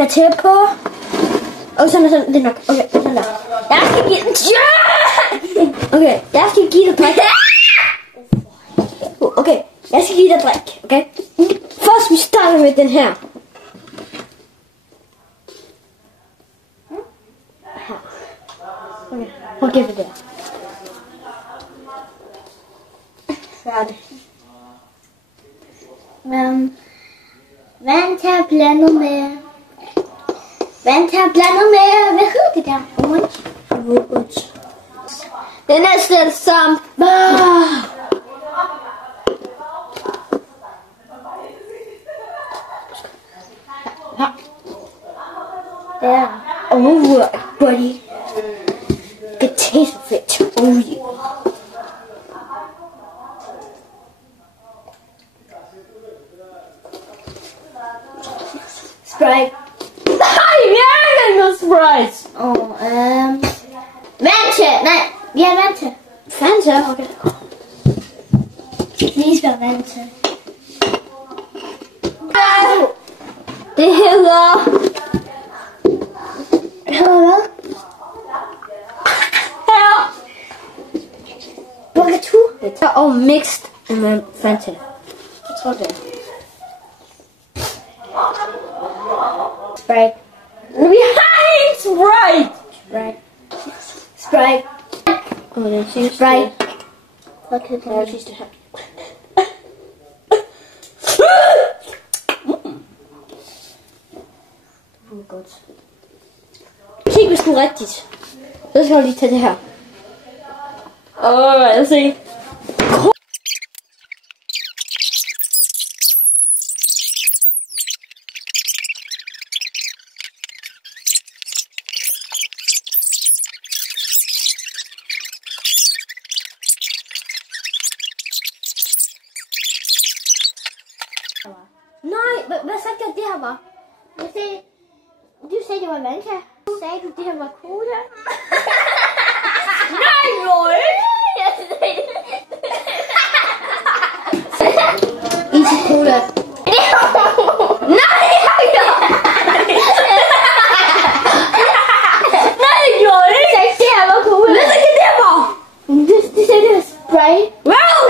er tæt på. Og sådan, det er nok. Okay, sådan der. Jeg skal give den. Ja! Okay, jeg skal give dig drik. Okay, jeg skal give dig drik, okay? Først vi starter med den her. Okay, prøv at gætte det der. Færdig. Vand til at blande med. Vand til at blande med. Hvad hedder det der? Orange. Det næste er det samme. Ja. Buddy. Det taster fedt. Sprite. Nej, vi har ikke noget Sprite. Vand til. Nej, vi har vand til. Fanta, okay. Vi skal have vand til. Det hedder... Hvad? Her. Burgatur. Det er og mixed med Fanta. Jeg tror det er. Sprite. Vi har en Sprite. Sprite. Og den sidste. Sprite. Hvad kan det være sidste her? Det var godt. Kig, hvis du er rigtigt. Så skal jeg lige tage det her. Jeg se. Nej, hvad sagde jeg, det her var? Du sagde, det var vand til. Sagde du, det her var cola? Nej, jo Easy cola. Nej, nej, det gjorde det ikke. Sagde, det her var cola. Hvad sagde det var? Du sagde, det var Sprite. Wow!